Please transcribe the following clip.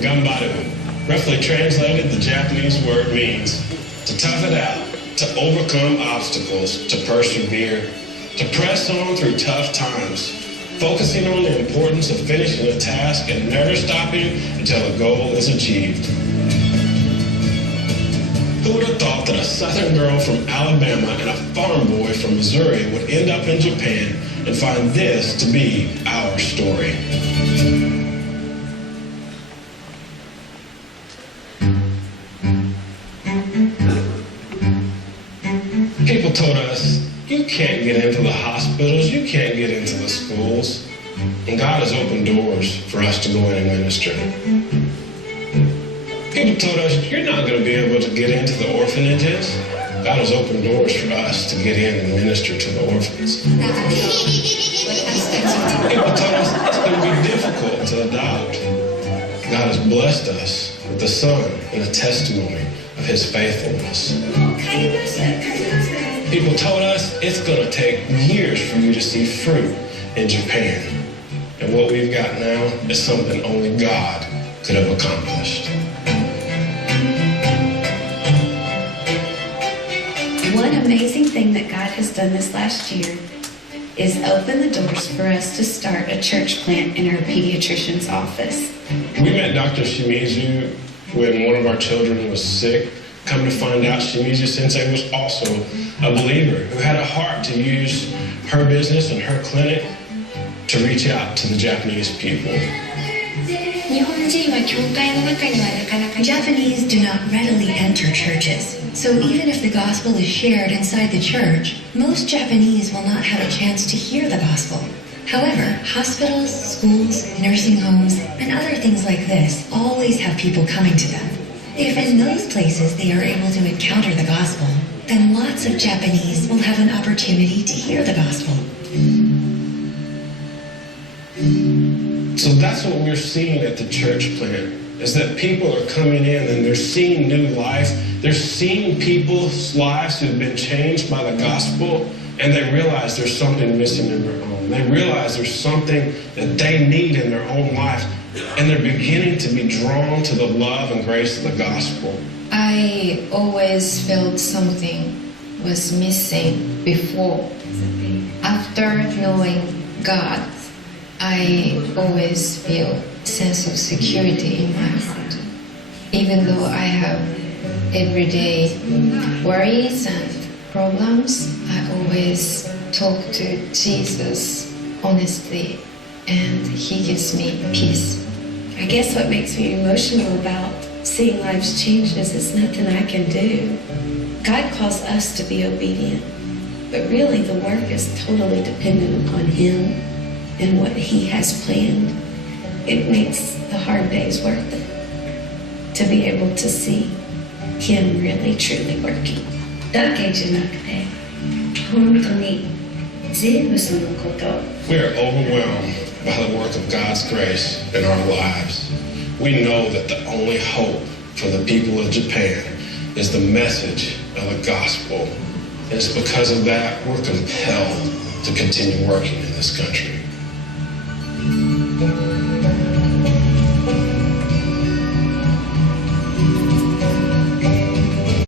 Gambaru. Roughly translated, the Japanese word means to tough it out, to overcome obstacles, to persevere, to press on through tough times, focusing on the importance of finishing a task and never stopping until a goal is achieved. Who would have thought that a Southern girl from Alabama and a farm boy from Missouri would end up in Japan and find this to be our story? People told us, you can't get into the hospitals, you can't get into the schools. And God has opened doors for us to go in and minister. People told us, you're not going to be able to get into the orphanages. God has opened doors for us to get in and minister to the orphans. People told us it's going to be difficult to adopt. God has blessed us with the Son and a testimony of His faithfulness. People told us it's going to take years for you to see fruit in Japan. And what we've got now is something only God could have accomplished. One amazing thing that God has done this last year is open the doors for us to start a church plant in our pediatrician's office. We met Dr. Shimizu when one of our children was sick. Come to find out, Shimizu Sensei was also a believer who had a heart to use her business and her clinic to reach out to the Japanese people. Japanese do not readily enter churches. So even if the gospel is shared inside the church, most Japanese will not have a chance to hear the gospel. However, hospitals, schools, nursing homes, and other things like this always have people coming to them. If in those places they are able to encounter the gospel, then lots of Japanese will have an opportunity to hear the gospel. So that's what we're seeing at the church plant, is that people are coming in and they're seeing new life. They're seeing people's lives who've been changed by the gospel, and they realize there's something missing in their own. They realize there's something that they need in their own life, and they're beginning to be drawn to the love and grace of the gospel. I always felt something was missing before. After knowing God, I always feel a sense of security in my heart. Even though I have everyday worries and problems, I always talk to Jesus honestly, and He gives me peace. I guess what makes me emotional about seeing lives change is it's nothing I can do. God calls us to be obedient, but really the work is totally dependent upon Him and what He has planned. It makes the hard days worth it to be able to see Him really truly working. だけじゃなくて、本当に全部そのこと。 We are overwhelmed by the work of God's grace in our lives. We know that the only hope for the people of Japan is the message of the gospel. And it's because of that we're compelled to continue working in this country.